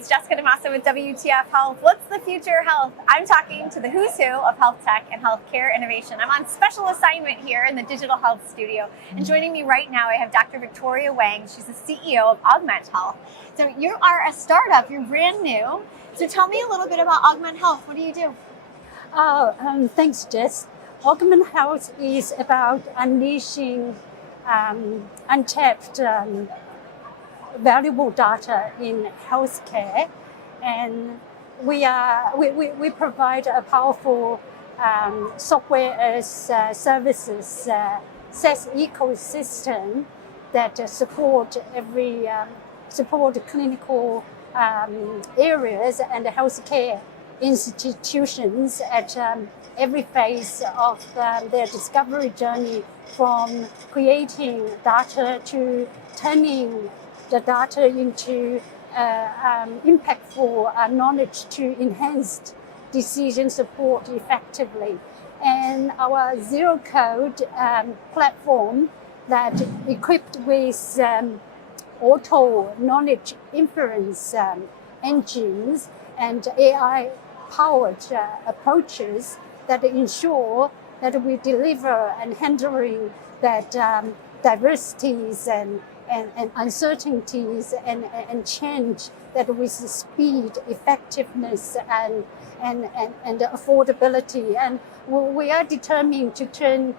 it's Jessica DeMassa with WTF Health. What's the future of health? I'm talking to the who's who of health tech and healthcare innovation. I'm on special assignment here in the Digital Health Studio. And joining me right now, I have Dr. Victoria Wang. She's the CEO of Augment Health. So you are a startup, you're brand new. So tell me a little bit about Augment Health. What do you do? Thanks, Jess. Augment Health is about unleashing untapped valuable data in healthcare, and we provide a powerful software as services SaaS ecosystem that support clinical areas and healthcare institutions at every phase of their discovery journey, from creating data to turning the data into impactful knowledge to enhance decision support effectively. And our zero code platform that equipped with auto knowledge inference engines and AI powered approaches that ensure that we deliver and handling that diversities and uncertainties and change that with speed, effectiveness, and affordability. And we are determined to turn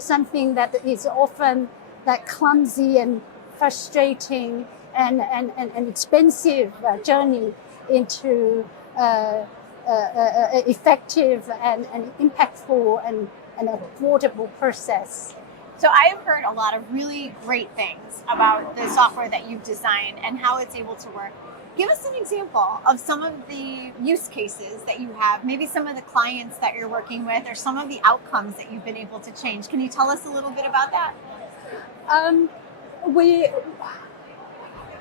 something that is often that clumsy and frustrating and expensive journey into effective and impactful and affordable process. So I have heard a lot of really great things about the software that you've designed and how it's able to work. Give us an example of some of the use cases that you have, maybe some of the clients that you're working with, or some of the outcomes that you've been able to change. Can you tell us a little bit about that?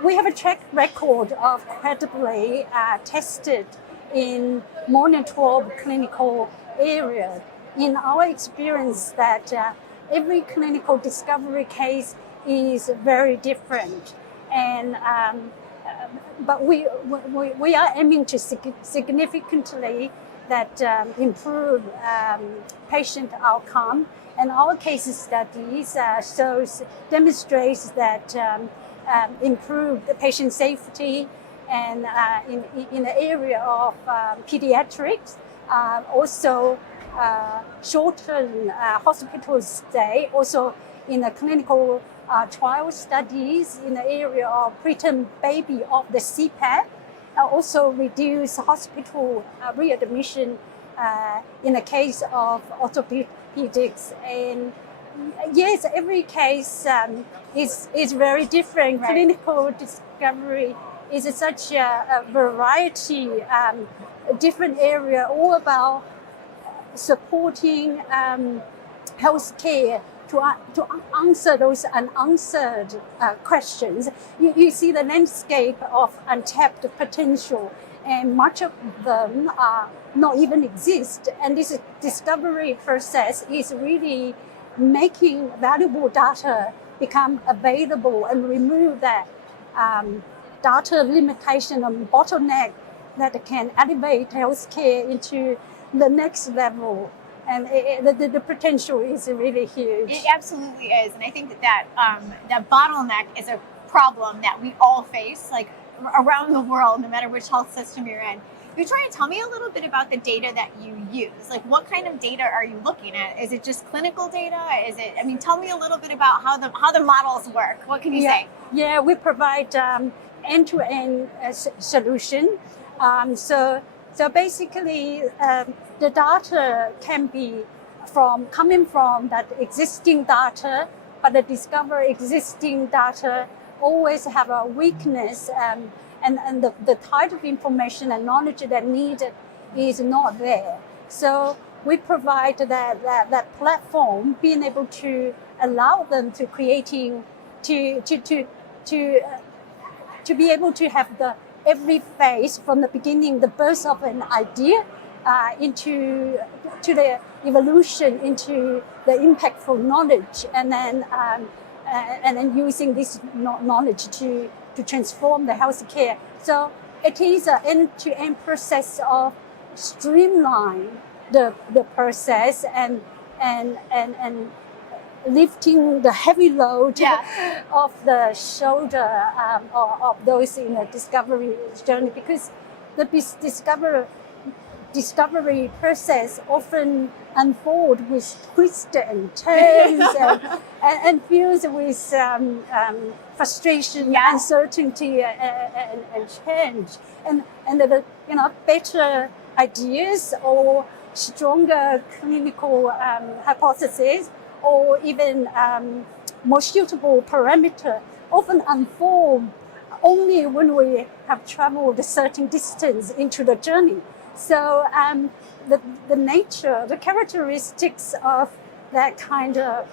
We have a track record of credibly tested in more than 12 clinical areas. In our experience, that every clinical discovery case is very different, and but we are aiming to significantly that improve patient outcome. And our case studies demonstrates that improve the patient safety, and in the area of pediatrics, also shorten hospital stay, also in the clinical trial studies in the area of preterm baby of the CPAP, also reduce hospital readmission in the case of orthopedics. And yes, every case is very different. Right. Clinical discovery is such a variety, different area, all about supporting healthcare to answer those unanswered questions. You see the landscape of untapped potential, and much of them not even exist. And this discovery process is really making valuable data become available and remove that data limitation and bottleneck that can elevate healthcare into the next level. And the potential is really huge. It absolutely is. And I think that that bottleneck is a problem that we all face, like around the world, no matter which health system you're in. Victoria, tell me a little bit about the data that you use. Like, what kind of data are you looking at? Is it just clinical data? Is it? I mean, tell me a little bit about how the models work. What can you say? Yeah, we provide end-to-end solution. So basically, the data can be coming from that existing data, but the discover existing data always have a weakness, and the type of information and knowledge that needed is not there. So we provide that platform, being able to allow them to creating to be able to have the every phase from the beginning, the birth of an idea, into the evolution, into the impactful knowledge, and then using this knowledge to transform the healthcare. So it is an end-to-end process of streamline the process and lifting the heavy load of the shoulder of those in a discovery journey, because the discovery process often unfold with twists and turns and filled with frustration, uncertainty, and change. And the better ideas or stronger clinical hypotheses or even more suitable parameter often unfold only when we have traveled a certain distance into the journey. So the nature, the characteristics of that kind of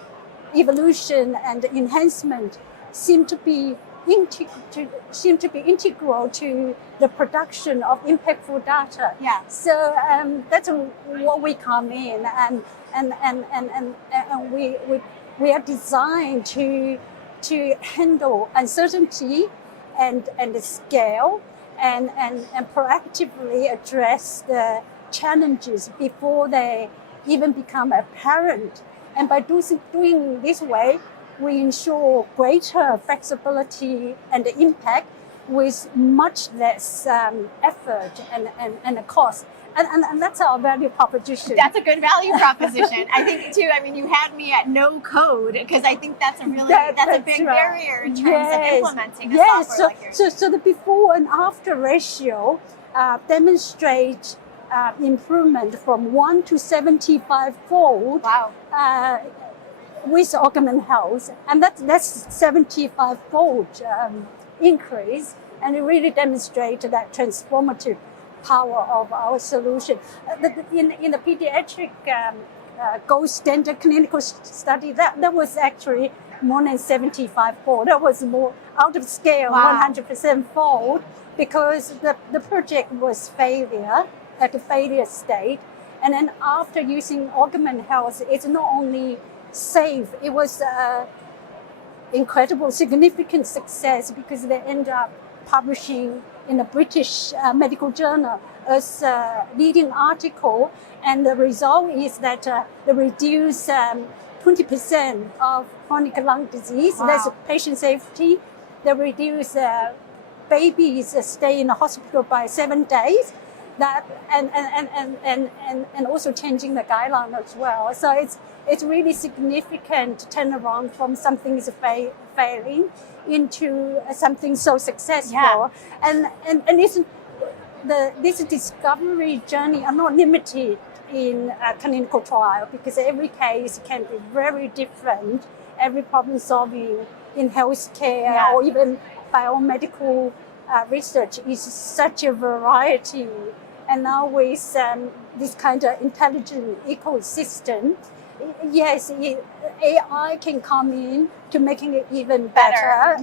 evolution and enhancement seem to be integral to the production of impactful data. Yeah. So that's what we come in, and we are designed to handle uncertainty and scale and proactively address the challenges before they even become apparent. And by doing this way, we ensure greater flexibility and impact with much less effort and cost. And that's our value proposition. That's a good value proposition. I think too, I mean, you had me at no code, because I think that's a really, that's a big barrier in terms of implementing a software like yours. So the before and after ratio demonstrates improvement from 1 to 75-fold. Wow. With Augment Health, and that's 75-fold increase, and it really demonstrates that transformative power of our solution. In the pediatric gold standard clinical study, that was actually more than 75-fold. That was more out of scale, 100% fold, because the project was at the failure state. And then after using Augment Health, it's not only safe, it was incredible, significant success, because they end up publishing in a British medical journal as a leading article, and the result is that they reduce 20% of chronic lung disease. That's patient safety. They reduce babies stay in the hospital by 7 days. That and also changing the guideline as well. So it's really significant turnaround from something is failing into something so successful. And this discovery journey are not limited in a clinical trial, because every case can be very different. Every problem solving in healthcare or even biomedical research is such a variety. And now with this kind of intelligent ecosystem, yes, AI can come in to making it even better.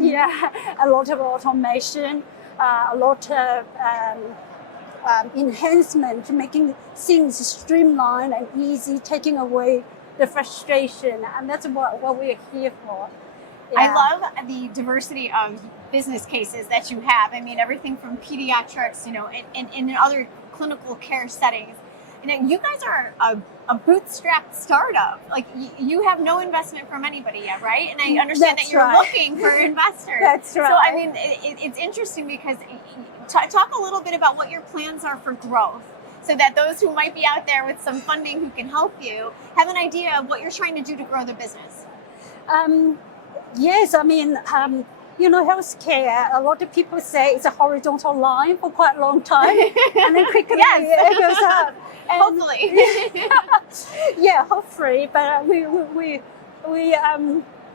A lot of automation, a lot of enhancement, making things streamlined and easy, taking away the frustration. And that's what we're here for. I love the diversity of business cases that you have. I mean, everything from pediatrics, and in other clinical care settings. You guys are a bootstrapped startup. Like, you have no investment from anybody yet, right? And I understand that you're looking for investors. That's right. So, I mean, it's interesting, because talk a little bit about what your plans are for growth, so that those who might be out there with some funding who can help you have an idea of what you're trying to do to grow the business. Yes, I mean, healthcare, a lot of people say it's a horizontal line for quite a long time, and then quickly it goes up. And hopefully. Hopefully, but we're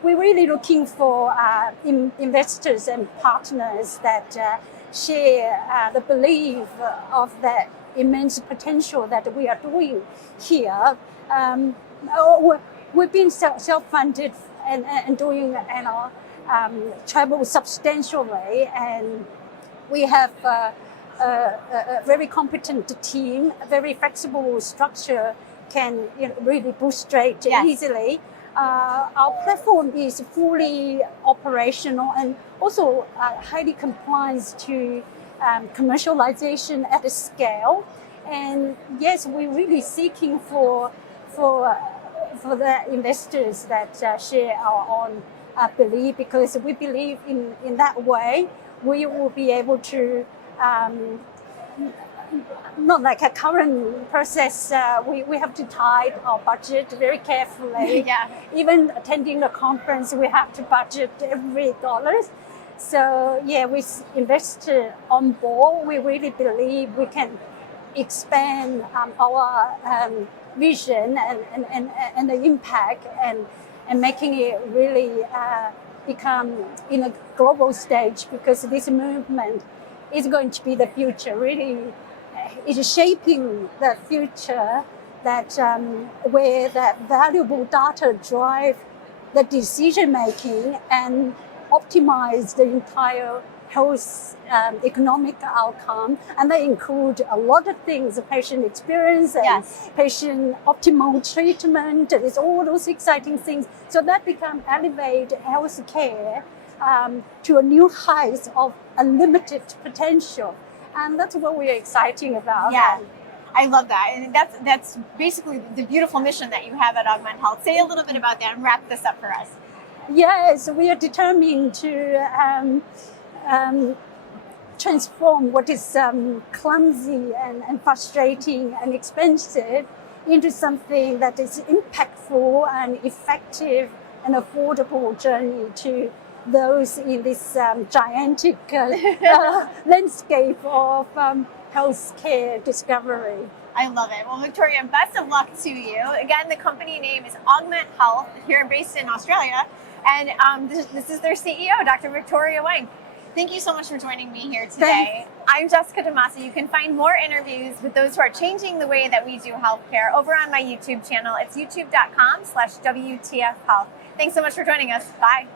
really looking for investors and partners that share the belief of that immense potential that we are doing here. We've been self-funded and doing, travel substantially, and we have a very competent team, a very flexible structure, can really bootstrap easily. Our platform is fully operational and also highly compliant to commercialization at a scale. And yes, we're really seeking for the investors that share our own belief, because we believe in that way we will be able to not like a current process. We have to tie our budget very carefully. Yeah. Even attending a conference, we have to budget every dollar. So yeah, with investor on board, we really believe we can expand our vision and the impact and making it really become in a global stage, because this movement is going to be the future. Really, is shaping the future that where that valuable data drive the decision making and optimize the entire health economic outcome, and they include a lot of things: the patient experience and Yes. patient optimal treatment. It's all those exciting things. So that become elevate healthcare to a new height of unlimited potential, and that's what we're exciting about. Yeah. I love that. And that's basically the beautiful mission that you have at Augment Health. Say a little bit about that and wrap this up for us. Yes, we are determined to transform what is clumsy and frustrating and expensive into something that is impactful and effective and affordable journey to those in this gigantic landscape of healthcare discovery. I love it. Well, Victoria, best of luck to you. Again, the company name is Augment Health, here based in Australia. And this is their CEO, Dr. Victoria Wang. Thank you so much for joining me here today. I'm Jessica DeMassa. You can find more interviews with those who are changing the way that we do healthcare over on my YouTube channel. It's youtube.com/WTF Health. Thanks so much for joining us. Bye.